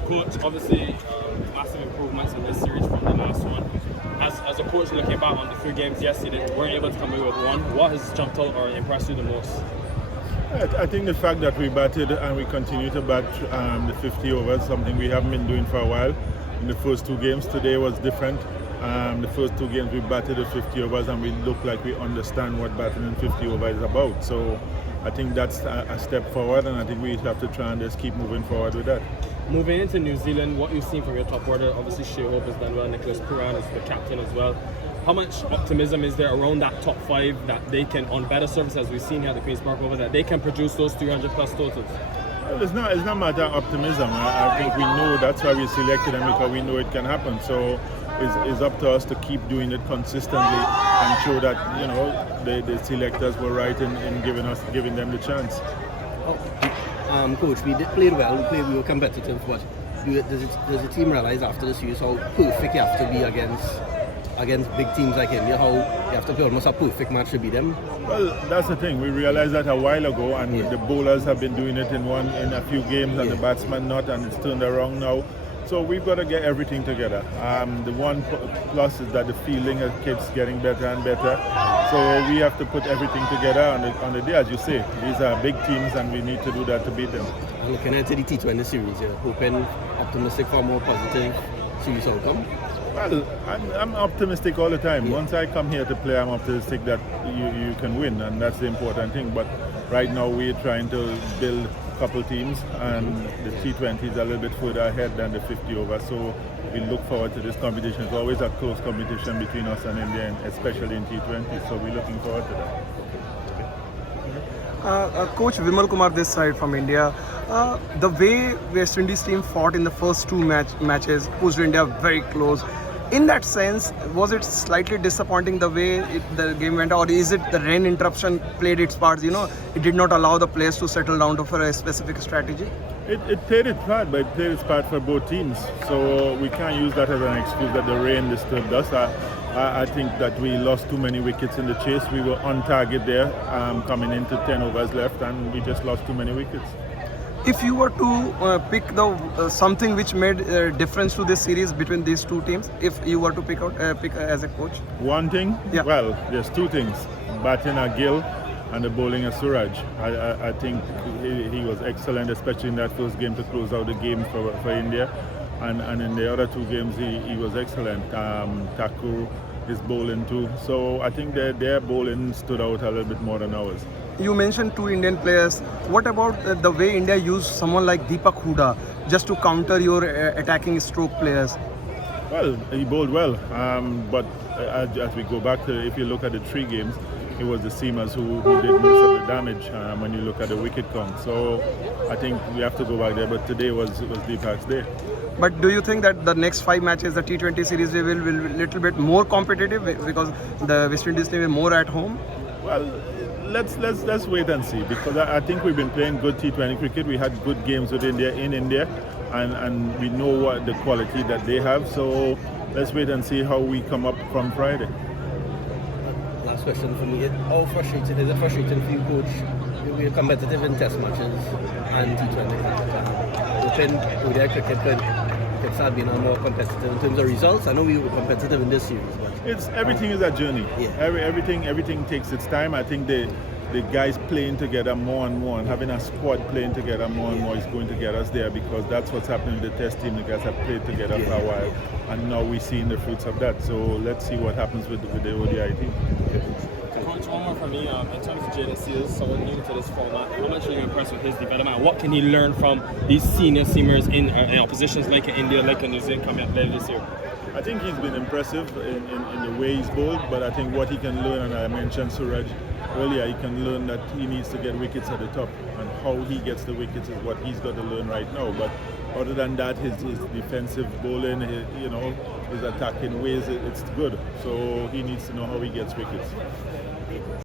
Coach, obviously massive improvements in this series from the last one. As a coach looking back on the 3 games yesterday, weren't able to come away with one. What has jumped out or impressed you the most? I think the fact that we batted and we continue to bat the 50 overs, something we haven't been doing for a while. In the first 2 games, today was different. The first 2 games we batted the 50 overs and we look like we understand what batting in 50 overs is about. So I think that's a step forward, and I think we have to try and just keep moving forward with that. Moving into New Zealand, what you've seen from your top order, obviously Shea Hope has done well, Nicholas Pooran is the captain as well. How much optimism is there around that top 5 that they can, on better service as we've seen here at the Queen's Park Oval, that they can produce those 300 plus totals? Well, it's not a matter of optimism. I think we know that's why we selected them, because we know it can happen. So it's up to us to keep doing it consistently and show that the selectors were right in giving them the chance. Coach, we played well. We were competitive, but does the team realize after the series how perfect you have to be against big teams like India? How you have to play almost a perfect match to beat them? Well, that's the thing. We realized that a while ago, and the bowlers have been doing it in a few games, and the batsmen not, and it's turned around now. So we've got to get everything together. The one plus is that the fielding keeps getting better and better. So we have to put everything together on the day, as you say. These are big teams, and we need to do that to beat them. Looking into the T20 series, hoping, optimistic for a more positive series outcome. Well, I'm optimistic all the time. Once I come here to play, I'm optimistic that you can win, and that's the important thing. But right now we're trying to build a couple teams, and the T20 is a little bit further ahead than the 50 over. So we look forward to this competition. It's always a close competition between us and India, and especially in T20. So we're looking forward to that. Coach Vimal Kumar this side from India. The way West Indies team fought in the first 2 matches pushed India very close. In that sense, was it slightly disappointing the way the game went, or is it the rain interruption played its part? It did not allow the players to settle down for a specific strategy. It played its part, but it played its part for both teams. So we can't use that as an excuse that the rain disturbed us. I think that we lost too many wickets in the chase. We were on target there, coming into 10 overs left, and we just lost too many wickets. If you were to pick something which made a difference to this series between these 2 teams, if you were to pick as a coach? One thing? Yeah. Well, there's 2 things. Batting a Gill and the bowling of Suraj. I think he was excellent, especially in that first game to close out the game for India. And in the other 2 games, he was excellent. Thakur is bowling too. So I think their bowling stood out a little bit more than ours. You mentioned 2 Indian players. What about the way India used someone like Deepak Hooda just to counter your attacking stroke players? Well, he bowled well, but as we go back to, if you look at the 3 games, it was the seamers who did most of the damage when you look at the wicket count. So I think we have to go back there, but today was Deepak's day. But do you think that the next 5 matches, the T20 series, will be a little bit more competitive because the West Indies team is more at home? Well, let's wait and see, because I think we've been playing good T20 cricket. We had good games with India in India, and we know what the quality that they have. So let's wait and see how we come up from Friday. Last question for me: how frustrating is it for you, Coach? We're competitive in Test matches and T20. Hoping ODI cricket could start being more competitive in terms of results. I know we were competitive in this series, but everything is a journey. Yeah. Everything takes its time. I think the guys playing together more and more, and having a squad playing together more and more is going to get us there, because that's what's happening with the Test team. The guys have played together for a while, and now we're seeing the fruits of that. So let's see what happens with the ODI team. Coach, one more from me. In terms of Jaden Seals, someone new to this format, how much are you impressed with his development? What can he learn from these senior seamers in oppositions like in India, like in New Zealand coming up later this year? I think he's been impressive in the way he's bowled, but I think what he can learn, and I mentioned Suraj earlier, he can learn that he needs to get wickets at the top, and how he gets the wickets is what he's got to learn right now. But other than that, his defensive bowling, his attacking ways, it's good. So he needs to know how he gets wickets.